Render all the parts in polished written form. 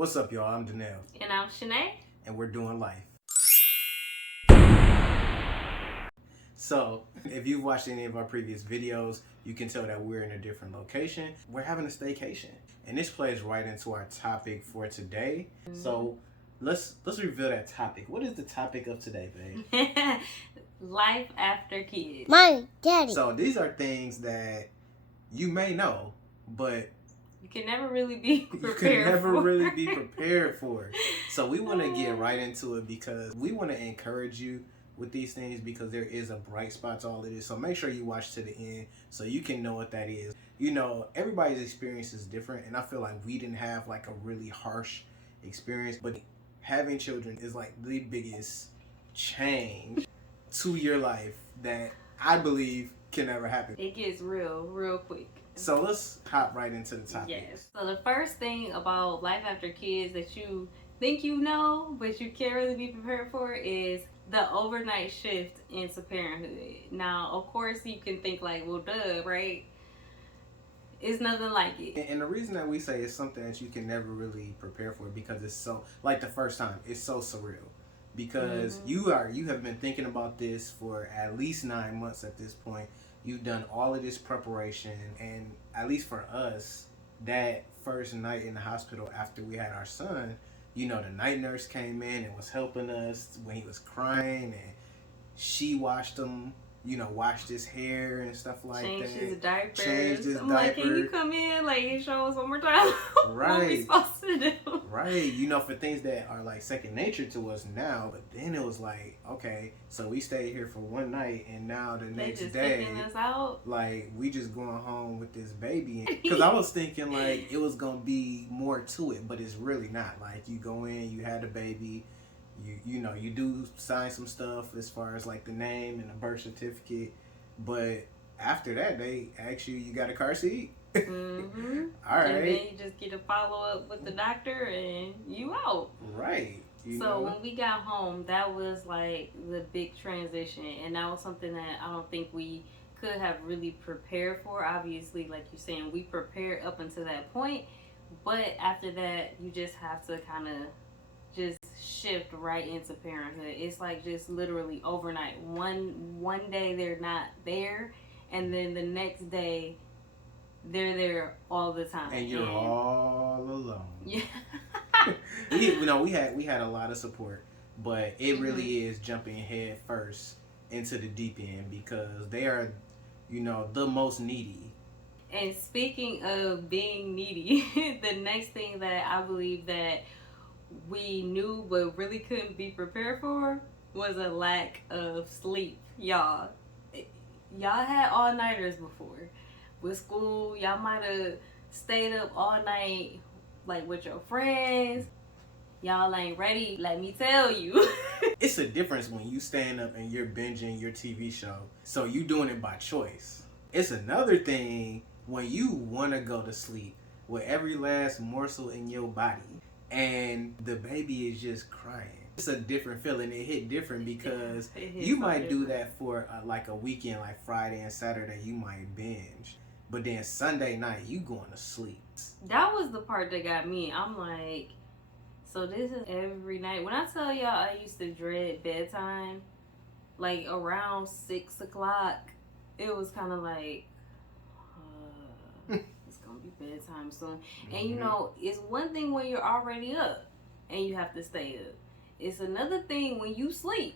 What's up, y'all? I'm Danelle. And I'm Shanae. And we're doing life. So, if you've watched any of our previous videos, you can tell that we're in a different location. We're having a staycation. And this plays right into our topic for today. So, let's reveal that topic. What is the topic of today, babe? Life after kids. Mommy, Daddy. So, these are things that you may know, but you can never really be prepared for. So we want to get right into it because we want to encourage you with these things because there is a bright spot to all of this. So make sure you watch to the end so you can know what that is. You know, everybody's experience is different, and I feel like we didn't have like a really harsh experience, but having children is like the biggest change to your life that I believe can never happen. It gets real quick. So let's hop right into the topic. Yes. So the first thing about life after kids that you think you know, but you can't really be prepared for is the overnight shift into parenthood. Now, of course, you can think like, well, duh, right? It's nothing like it. And the reason that we say it's something that you can never really prepare for because it's so, like the first time, it's so surreal. Because you have been thinking about this for at least 9 months at this point. You've done all of this preparation, and at least for us, that first night in the hospital after we had our son, you know, the night nurse came in and was helping us when he was crying, and she washed him, you know, washed his hair and stuff like Changed that. His diapers. Changed his diaper. Like, can you come in, like, and show us one more time what we supposed to do? Right. You know, for things that are like second nature to us now, but then it was like, okay, so we stayed here for one night, and now the next day, us out. like, we just going home with this baby. Because I was thinking like it was gonna be more to it, but it's really not. Like, you go in, you had a baby. You know, you do sign some stuff as far as like the name and the birth certificate, but after that they ask you got a car seat. All right. And then you just get a follow up with the doctor and you out. Right. So when we got home, that was like the big transition, and that was something that I don't think we could have really prepared for. Obviously, like you're saying, we prepared up until that point, but after that you just have to kind of just shift right into parenthood. It's like just literally overnight. One day they're not there, and then the next day they're there all the time. And you're all alone. Yeah. we had a lot of support, but it really is jumping head first into the deep end because they are, you know, the most needy. And speaking of being needy, the next thing that I believe that we knew but really couldn't be prepared for was a lack of sleep. Y'all had all-nighters before. With school, y'all might have stayed up all night like with your friends. Y'all ain't ready, let me tell you. It's a difference when you stand up and you're binging your TV show, so you doing it by choice. It's another thing when you want to go to sleep with every last morsel in your body and the baby is just crying. It's a different feeling. It hit different because you might do that for like a weekend, like Friday and Saturday, you might binge. But then Sunday night, you going to sleep. That was the part that got me. I'm like, so this is every night. When I tell y'all I used to dread bedtime, like around 6 o'clock, it was kind of like, it's going to be bedtime soon. And you know, it's one thing when you're already up and you have to stay up. It's another thing when you sleep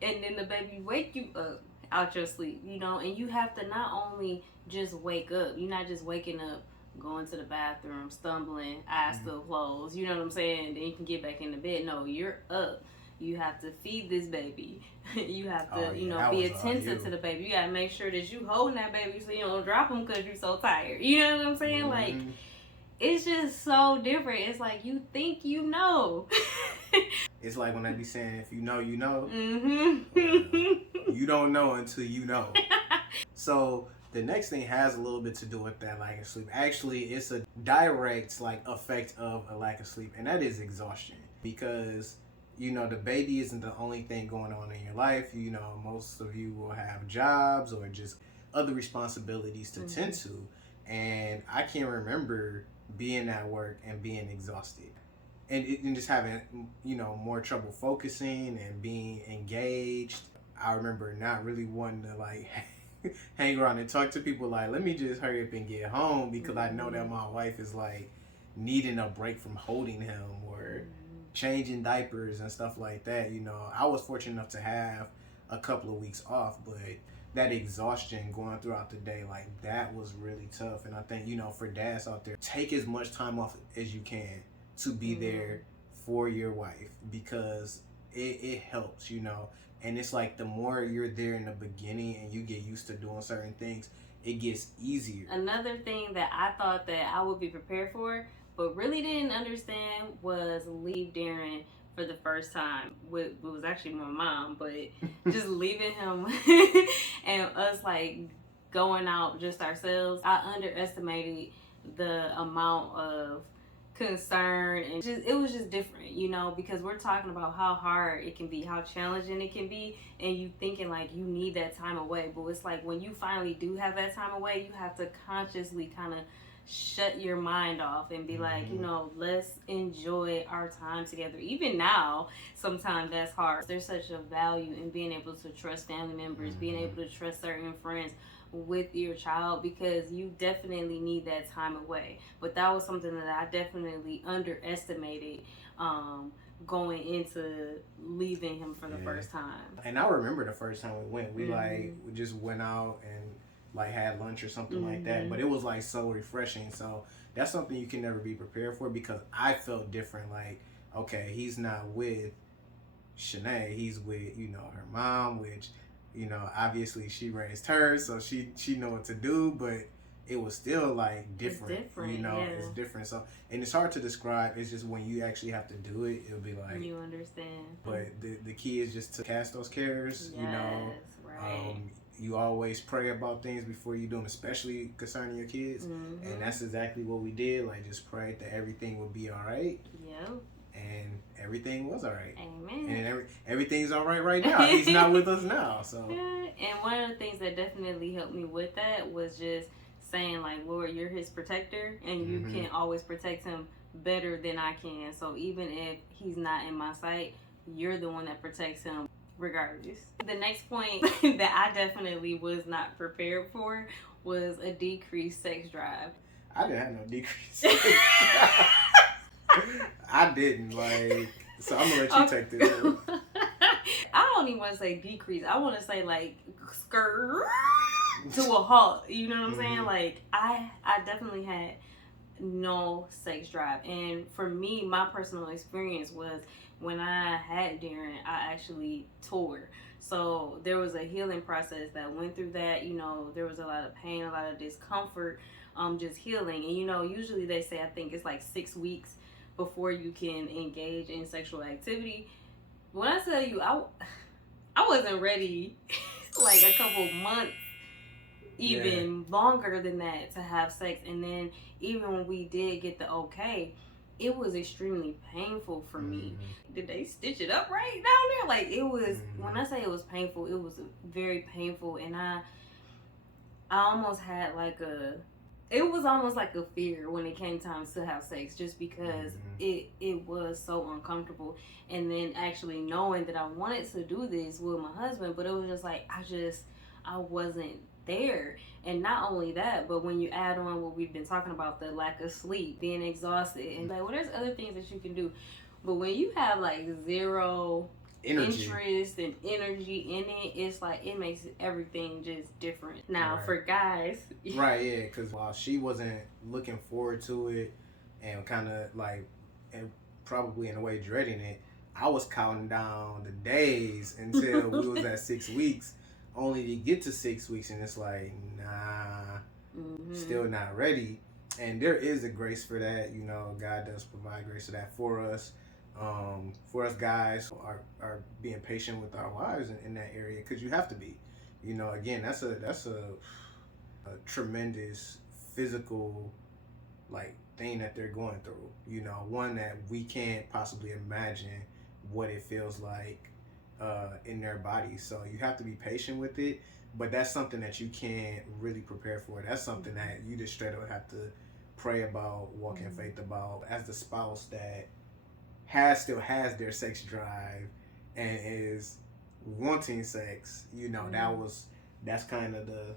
and then the baby wake you up out your sleep, you know, and you have to not only just wake up, you're not just waking up, going to the bathroom, stumbling, eyes still closed, you know what I'm saying, then you can get back in the bed. No, you're up. You have to feed this baby. You have to, you know, be attentive to the baby. You got to make sure that you holding that baby so you don't drop him because you're so tired. You know what I'm saying? Like, it's just so different. It's like you think you know. It's like when I be saying, if you know, you know. Well, you don't know until you know. So the next thing has a little bit to do with that lack of sleep. Actually, it's a direct like effect of a lack of sleep, and that is exhaustion. Because, you know, the baby isn't the only thing going on in your life. You know, most of you will have jobs or just other responsibilities to tend to. And I can remember being at work and being exhausted, and just having, more trouble focusing and being engaged. I remember not really wanting to like hang around and talk to people. Like, let me just hurry up and get home because I know that my wife is like needing a break from holding him or changing diapers and stuff like that. I was fortunate enough to have a couple of weeks off, but that exhaustion going throughout the day, like, that was really tough. And I think, for dads out there, take as much time off as you can to be there for your wife, because it helps, and it's like the more you're there in the beginning and you get used to doing certain things, it gets easier. Another thing that I thought that I would be prepared for, but really didn't understand, was leave Darren for the first time. It was actually my mom, but just leaving him and us like going out just ourselves. I underestimated the amount of concern, and it was just different, because we're talking about how hard it can be, how challenging it can be, and you thinking like you need that time away, but it's like when you finally do have that time away, you have to consciously kind of shut your mind off and be like, let's enjoy our time together. Even now, sometimes that's hard. There's such a value in being able to trust family members, being able to trust certain friends with your child, because you definitely need that time away. But that was something that I definitely underestimated going into leaving him for the first time. And I remember the first time we went, we just went out and like had lunch or something like that, but it was like so refreshing. So that's something you can never be prepared for, because I felt different. Like, okay, he's not with Shanae, he's with her mom, which obviously she raised her, so she know what to do, but it was still like different. It's different, it's different. So, and it's hard to describe. It's just when you actually have to do it, it'll be like, you understand. But the key is just to cast those cares. Right. You always pray about things before you do them, especially concerning your kids. And that's exactly what we did. Like, just prayed that everything would be all right. Yep. And everything was all right. Amen. And everything's all right now. He's not with us now. So. And one of the things that definitely helped me with that was just saying, like, Lord, you're his protector, and you can always protect him better than I can. So even if he's not in my sight, you're the one that protects him regardless. The next point that I definitely was not prepared for was a decreased sex drive. I didn't have no decrease. I didn't, so I'm gonna let you take this. I don't even want to say decrease. I want to say like skirt to a halt. You know what I'm saying? Like I definitely had no sex drive, and for me, my personal experience was when I had Darren, I actually tore. So there was a healing process that went through that. There was a lot of pain, a lot of discomfort, just healing. And usually they say, I think it's like 6 weeks before you can engage in sexual activity. When I tell you, I wasn't ready like a couple months, even longer than that, to have sex. And then even when we did get the okay, it was extremely painful for me. Did they stitch it up right down there? Like, it was, when I say it was painful, it was very painful. And I almost had like it was almost like a fear when it came time to have sex, just because it was so uncomfortable. And then actually knowing that I wanted to do this with my husband, but it was just like, I wasn't there. And not only that, but when you add on what we've been talking about, the lack of sleep, being exhausted, and like, well, there's other things that you can do, but when you have like zero interest and energy in it, it's like, it makes everything just different. Now for guys, because while she wasn't looking forward to it and kind of like, and probably in a way dreading it, I was counting down the days until we was at 6 weeks, only to get to 6 weeks and it's like, still not ready. And there is a grace for that. God does provide grace for that for us. For us guys are being patient with our wives in that area, because you have to be. Again, that's a tremendous physical like thing that they're going through. One that we can't possibly imagine what it feels like in their bodies. So you have to be patient with it, but that's something that you can't really prepare for. That's something that you just straight up have to pray about, walk in Mm-hmm. faith about, as the spouse that still has their sex drive and is wanting sex, you know, Mm-hmm. that's kind of the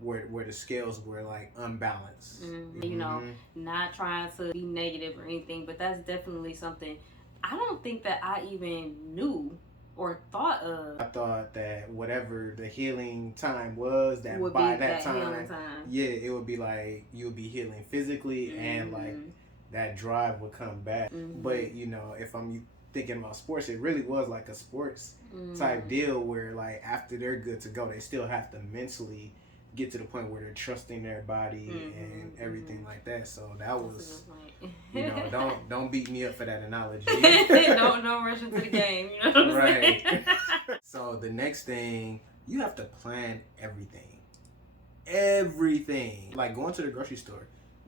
where the scales were like unbalanced. Mm-hmm. You know, Mm-hmm. not trying to be negative or anything, but that's definitely something I don't think that I even knew or thought I of thought that whatever the healing time was, that would by be that that healing time, time. yeah, it would be like you would be healing physically and like Mm-hmm. that drive would come back. Mm-hmm. But you know, if I'm thinking about sports, it really was like a sports type Mm-hmm. deal where like after they're good to go, they still have to mentally get to the point where they're trusting their body and Mm-hmm. everything Mm-hmm. like that. So that That's a was, you good know, point. don't beat me up for that analogy. don't rush into the game. You know what I'm Right. saying? So the next thing, you have to plan everything. Like going to the grocery store,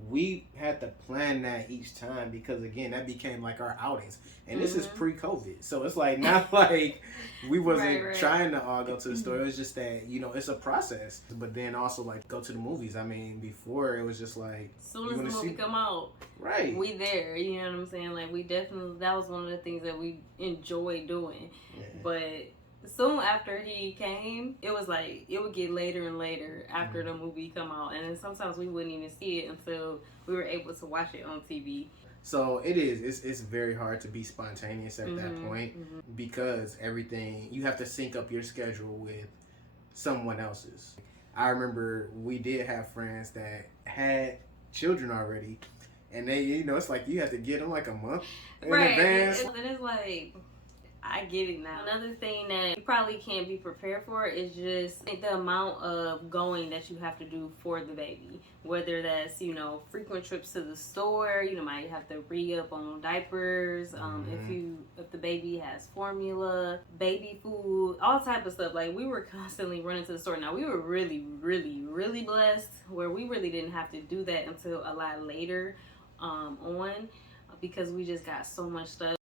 we had to plan that each time because again, that became like our outings. And this is Mm-hmm. pre-COVID, so it's like not like we wasn't Right. trying to all go to the store. It was just that you know it's a process. But then also like go to the movies. I mean, before it was just like As soon you as the want to movie see come out, right. we there. You know what I'm saying? Like we definitely that was one of the things that we enjoy doing. Yeah. But soon after he came, it was like it would get later and later after the movie come out, and then sometimes we wouldn't even see it until we were able to watch it on TV. So it is. It's very hard to be spontaneous at that point Mm-hmm. because everything you have to sync up your schedule with someone else's. I remember we did have friends that had children already, and they, you know, it's like you have to get them like a month in advance. And it's like I get it now. Another thing that you probably can't be prepared for is just the amount of going that you have to do for the baby. Whether that's, you know, frequent trips to the store, you know, might have to re-up on diapers, if the baby has formula, baby food, all type of stuff. Like we were constantly running to the store. Now we were really, really, really blessed where we really didn't have to do that until a lot later on because we just got so much stuff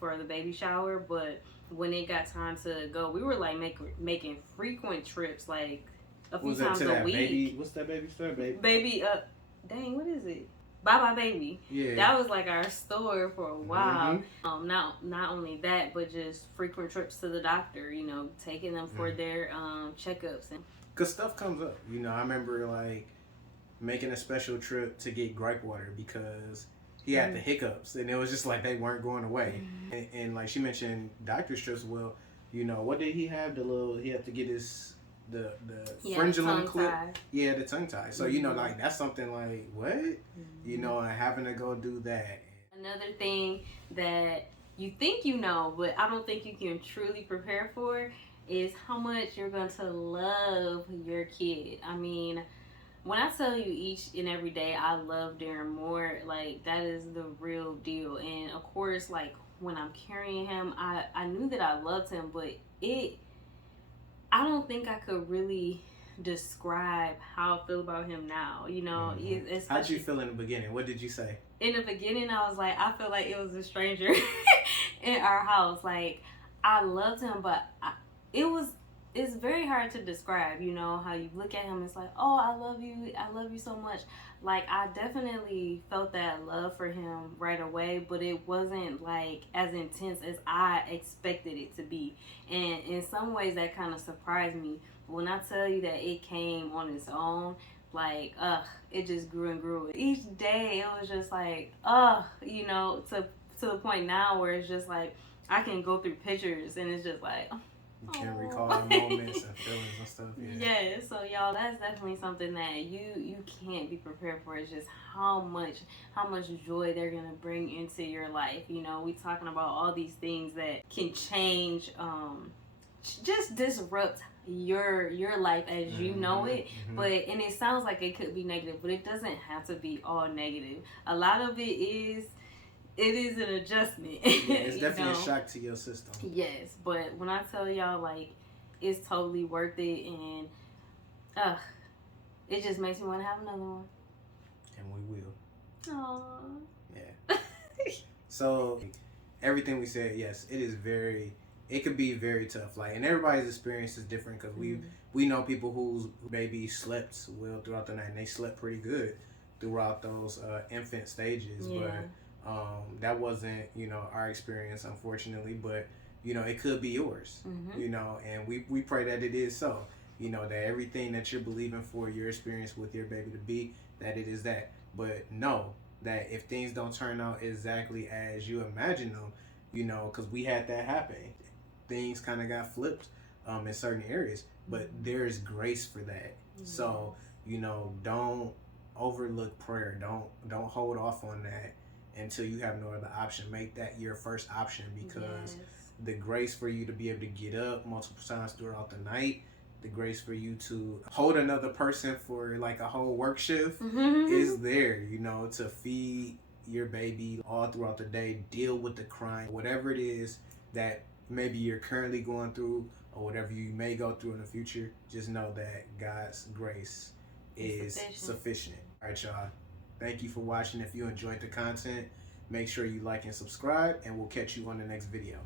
for the baby shower. But when it got time to go, we were like making frequent trips, like a few times a week. Baby, what's that baby store, baby? Dang, what is it? Bye Bye Baby. Yeah. That was like our store for a while. Not only that, but just frequent trips to the doctor. You know, taking them for their checkups and. Cause stuff comes up. You know, I remember like making a special trip to get gripe water because he had the hiccups and it was just like they weren't going away. And like she mentioned doctor's trips. Well, you know, what did he have? He had to get his the fringulum clip. Yeah, the tongue tie. So you know, like that's something like what? You know, and having to go do that. Another thing that you think you know, but I don't think you can truly prepare for is how much you're going to love your kid. I mean, when I tell you each and every day I love Darren more, like that is the real deal. And of course, like when I'm carrying him, I knew that I loved him, but I don't think I could really describe how I feel about him now. You know, how'd you feel in the beginning? What did you say? In the beginning, I was like, I feel like it was a stranger in our house. Like I loved him, but it's very hard to describe, you know, how you look at him, it's like, oh, I love you so much. Like, I definitely felt that love for him right away, but it wasn't, like, as intense as I expected it to be. And in some ways, that kind of surprised me. When I tell you that it came on its own, like, it just grew and grew. Each day, it was just like, you know, to the point now where it's just like, I can go through pictures, and it's just like, you can recall moments and feelings and stuff. Yeah. So y'all, that's definitely something that you can't be prepared for. It's just how much joy they're gonna bring into your life. You know, we talking about all these things that can change, just disrupt your life as you know it. But and it sounds like it could be negative, but it doesn't have to be all negative. A lot of it is an adjustment. Yeah, it's definitely a shock to your system. Yes, but when I tell y'all, like, it's totally worth it, and it just makes me want to have another one. And we will. Aww. Yeah. So, everything we said, yes, it could be very tough. Like, and everybody's experience is different because we know people whose baby slept well throughout the night, and they slept pretty good throughout those infant stages. Yeah. But that wasn't, our experience, unfortunately. But it could be yours. And we pray that it is so. That everything that you're believing for your experience with your baby to be, that it is that. But know that if things don't turn out exactly as you imagine them, because we had that happen, things kind of got flipped in certain areas, but there's grace for that. So don't overlook prayer. Don't hold off on that until you have no other option. Make that your first option, because the grace for you to be able to get up multiple times throughout the night, the grace for you to hold another person for like a whole work shift is there, to feed your baby all throughout the day, deal with the crying, whatever it is that maybe you're currently going through or whatever you may go through in the future. Just know that God's grace is sufficient. All right, y'all. Thank you for watching. If you enjoyed the content, make sure you like and subscribe, and we'll catch you on the next video.